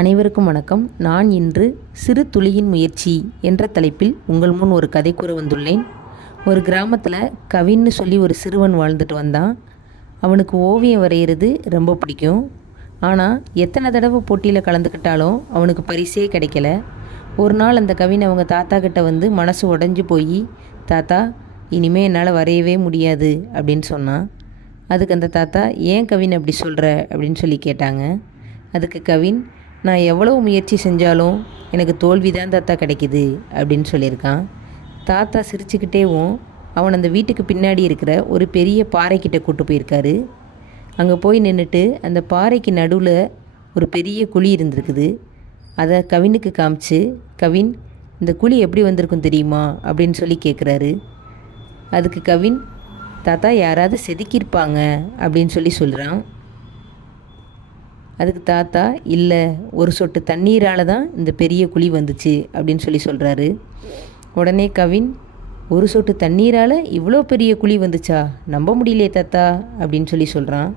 அனைவருக்கும் வணக்கம். நான் இன்று சிறு துளியின் முயற்சி என்ற தலைப்பில் உங்கள் முன் ஒரு கதை கூற வந்துள்ளேன். ஒரு கிராமத்தில் கவின்னு சொல்லி ஒரு சிறுவன் வாழ்ந்துட்டு வந்தான். அவனுக்கு ஓவியம் வரைகிறது ரொம்ப பிடிக்கும். ஆனால் எத்தனை தடவை போட்டியில் கலந்துக்கிட்டாலும் அவனுக்கு பரிசே கிடைக்கல. ஒரு நாள் அந்த கவின் அவங்க தாத்தா கிட்ட வந்து மனசு உடஞ்சி போய், தாத்தா இனிமேல் என்னால் வரையவே முடியாது அப்படின்னு சொன்னான். அதுக்கு அந்த தாத்தா, ஏன் கவின் அப்படி சொல்கிற அப்படின்னு சொல்லி கேட்டாங்க. அதுக்கு கவின், நான் எவ்வளோ முயற்சி செஞ்சாலும் எனக்கு தோல்வி தான் தாத்தா கிடைக்கிது அப்படின்னு சொல்லியிருக்கான். தாத்தா சிரிச்சுக்கிட்டேவும் அவன் அந்த வீட்டுக்கு பின்னாடி இருக்கிற ஒரு பெரிய பாறைக்கிட்ட கூட்டு போயிருக்காரு. அங்கே போய் நின்றுட்டு அந்த பாறைக்கு நடுவில் ஒரு பெரிய குழி இருந்திருக்குது. அதை கவினுக்கு காமிச்சு, கவின் இந்த குழி எப்படி வந்திருக்கும் தெரியுமா அப்படின்னு சொல்லி கேட்குறாரு. அதுக்கு கவின், தாத்தா யாராவது செதுக்கியிருப்பாங்க அப்படின்னு சொல்லி சொல்கிறான். அதுக்கு தாத்தா, இல்லை, ஒரு சொட்டு தண்ணீரால் தான் இந்த பெரிய குழி வந்துச்சு அப்படின்னு சொல்லி சொல்கிறாரு. உடனே கவின், ஒரு சொட்டு தண்ணீரால் இவ்வளோ பெரிய குழி வந்துச்சா, நம்ப முடியலையே தாத்தா அப்படின்னு சொல்லி சொல்கிறான்.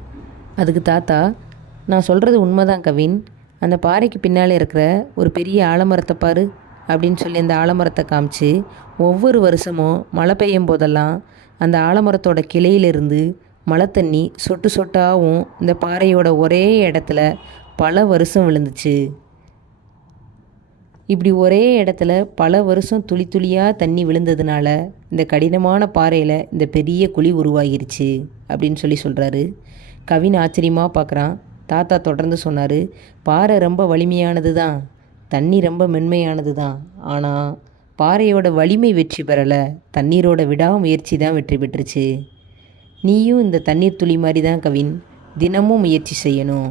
அதுக்கு தாத்தா, நான் சொல்கிறது உண்மைதான் கவின், அந்த பாறைக்கு பின்னால் இருக்கிற ஒரு பெரிய ஆலமரத்தை பாரு அப்படின்னு சொல்லி அந்த ஆலமரத்தை காமிச்சு, ஒவ்வொரு வருஷமும் மழை பெய்யும் போதெல்லாம் அந்த ஆலமரத்தோட கிளையிலிருந்து மழை தண்ணி சொட்டு சொட்டாகவும் இந்த பாறையோட ஒரே இடத்துல பல வருஷம் விழுந்துச்சு. இப்படி ஒரே இடத்துல பல வருஷம் துளி துளியாக தண்ணி விழுந்ததுனால இந்த கடினமான பாறையில் இந்த பெரிய குழி உருவாகிருச்சு அப்படின்னு சொல்லி சொல்கிறாரு. கவின் ஆச்சரியமாக பார்க்குறான். தாத்தா தொடர்ந்து சொன்னார், பாறை ரொம்ப வலிமையானது தான், தண்ணி ரொம்ப மென்மையானது தான், ஆனால் பாறையோட வலிமை வெற்றி பெறலை, தண்ணீரோட விடாமுயற்சி தான் வெற்றி பெற்றுச்சு. நீயும் இந்த தண்ணீர் துளி மாதிரி தான் கவின், தினமும் முயற்சி செய்யணும்.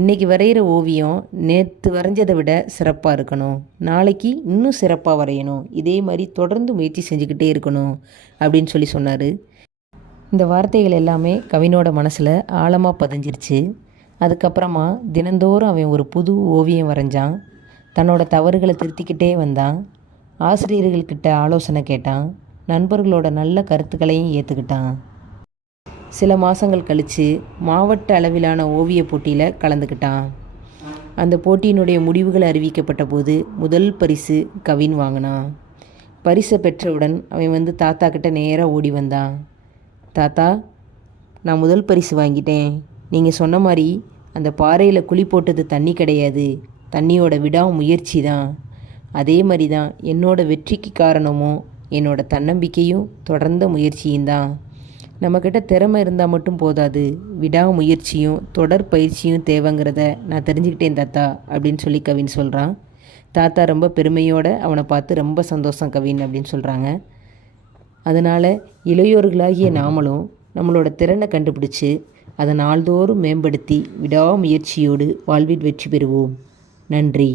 இன்றைக்கி வரைகிற ஓவியம் நேற்று வரைஞ்சதை விட சிறப்பாக இருக்கணும், நாளைக்கு இன்னும் சிறப்பாக வரையணும், இதே மாதிரி தொடர்ந்து முயற்சி செஞ்சுக்கிட்டே இருக்கணும் அப்படின்னு சொல்லி சொன்னார். இந்த வார்த்தைகள் எல்லாமே கவினோட மனசில் ஆழமாக பதிஞ்சிருச்சு. அதுக்கப்புறமா தினந்தோறும் அவன் ஒரு புது ஓவியம் வரைஞ்சான். தன்னோட தவறுகளை திருத்திக்கிட்டே வந்தான். ஆசிரியர்கள்கிட்ட ஆலோசனை கேட்டான். நண்பர்களோட நல்ல கருத்துக்களையும் ஏற்றுக்கிட்டான். சில மாதங்கள் கழித்து மாவட்ட அளவிலான ஓவிய போட்டியில் கலந்துக்கிட்டான். அந்த போட்டியினுடைய முடிவுகள் அறிவிக்கப்பட்ட போது முதல் பரிசு கவின் வாங்கினான். பரிசை பெற்றவுடன் அவன் வந்து தாத்தா கிட்ட நேராக ஓடி வந்தான். தாத்தா, நான் முதல் பரிசு வாங்கிட்டேன். நீங்கள் சொன்ன மாதிரி அந்த பாறையில் குழி போட்டது தண்ணி கிடையாது, தண்ணியோட விடாமுயற்சி தான். அதே மாதிரி தான் என்னோட வெற்றிக்கு காரணமும் என்னோட தன்னம்பிக்கையும் தொடர்ந்த முயற்சியும் தான். நம்மக்கிட்ட திறமை இருந்தால் மட்டும் போதாது, விடாமுயற்சியும் தொடர் பயிற்சியும் தேவைங்கிறத நான் தெரிஞ்சுக்கிட்டேன் தாத்தா அப்படின்னு சொல்லி கவின் சொல்கிறான். தாத்தா ரொம்ப பெருமையோடு அவனை பார்த்து, ரொம்ப சந்தோஷம் கவின் அப்படின்னு சொல்கிறாங்க. அதனால் இளையோர்களாகிய நாமளும் நம்மளோட திறனை கண்டுபிடிச்சி அதை நாள்தோறும் மேம்படுத்தி விடாமுயற்சியோடு வாழ்வில் வெற்றி பெறுவோம். நன்றி.